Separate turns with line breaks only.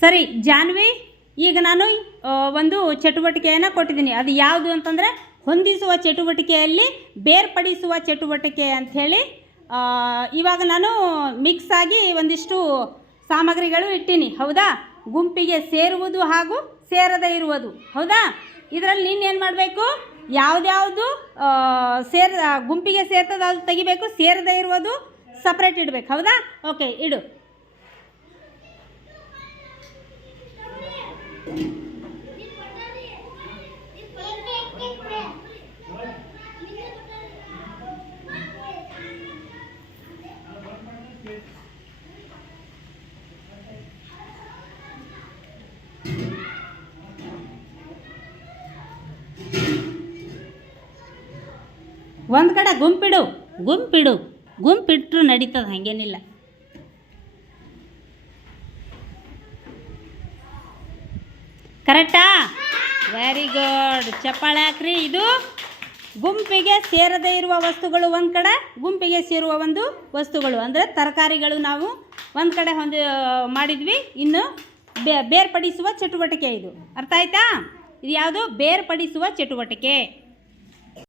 ಸರಿ, ಜಾನ್ವಿ, ಈಗ ನಾನು ಒಂದು ಚಟುವಟಿಕೆಯನ್ನು ಕೊಟ್ಟಿದ್ದೀನಿ. ಅದು ಯಾವುದು ಅಂತಂದರೆ, ಹೊಂದಿಸುವ ಚಟುವಟಿಕೆಯಲ್ಲಿ ಬೇರ್ಪಡಿಸುವ ಚಟುವಟಿಕೆ ಅಂಥೇಳಿ ಇವಾಗ ನಾನು ಮಿಕ್ಸ್ ಆಗಿ ಒಂದಿಷ್ಟು ಸಾಮಗ್ರಿಗಳು ಇಟ್ಟೀನಿ. ಹೌದಾ? ಗುಂಪಿಗೆ ಸೇರುವುದು ಹಾಗೂ ಸೇರದೇ ಇರುವುದು. ಹೌದಾ? ಇದರಲ್ಲಿ ನೀನು ಏನು ಮಾಡಬೇಕು? ಯಾವುದ್ಯಾವುದು ಸೇರ್ ಗುಂಪಿಗೆ ಸೇರ್ತದೆ ಅದು ತೆಗಿಬೇಕು, ಸೇರದೇ ಇರುವುದು ಸಪ್ರೇಟ್ ಇಡಬೇಕು. ಹೌದಾ? ಓಕೆ ಇಡು. ಒಂದು ಕಡೆ ಗುಂಪಿಡು ಗುಂಪಿಡು ಗುಂಪಿಟ್ಟರು ನಡೀತದೆ ಹಾಗೇನಿಲ್ಲ. ಕರೆಕ್ಟಾ? ವೆರಿ ಗುಡ್ ಚಪ್ಪಾಳೆ ಹಾಕ್ರಿ. ಇದು ಗುಂಪಿಗೆ ಸೇರದೇ ಇರುವ ವಸ್ತುಗಳು ಒಂದು ಕಡೆ, ಗುಂಪಿಗೆ ಸೇರುವ ಒಂದು ವಸ್ತುಗಳು. ಅಂದರೆ ತರಕಾರಿಗಳು ನಾವು ಒಂದು ಕಡೆ ಹೊಂದಿ, ಮಾಡಿದ್ವಿ. ಇನ್ನು ಬೇರ್ಪಡಿಸುವ ಚಟುವಟಿಕೆ ಇದು. ಅರ್ಥ ಆಯ್ತಾ? ಇದು ಯಾವುದು? ಬೇರ್ಪಡಿಸುವ ಚಟುವಟಿಕೆ.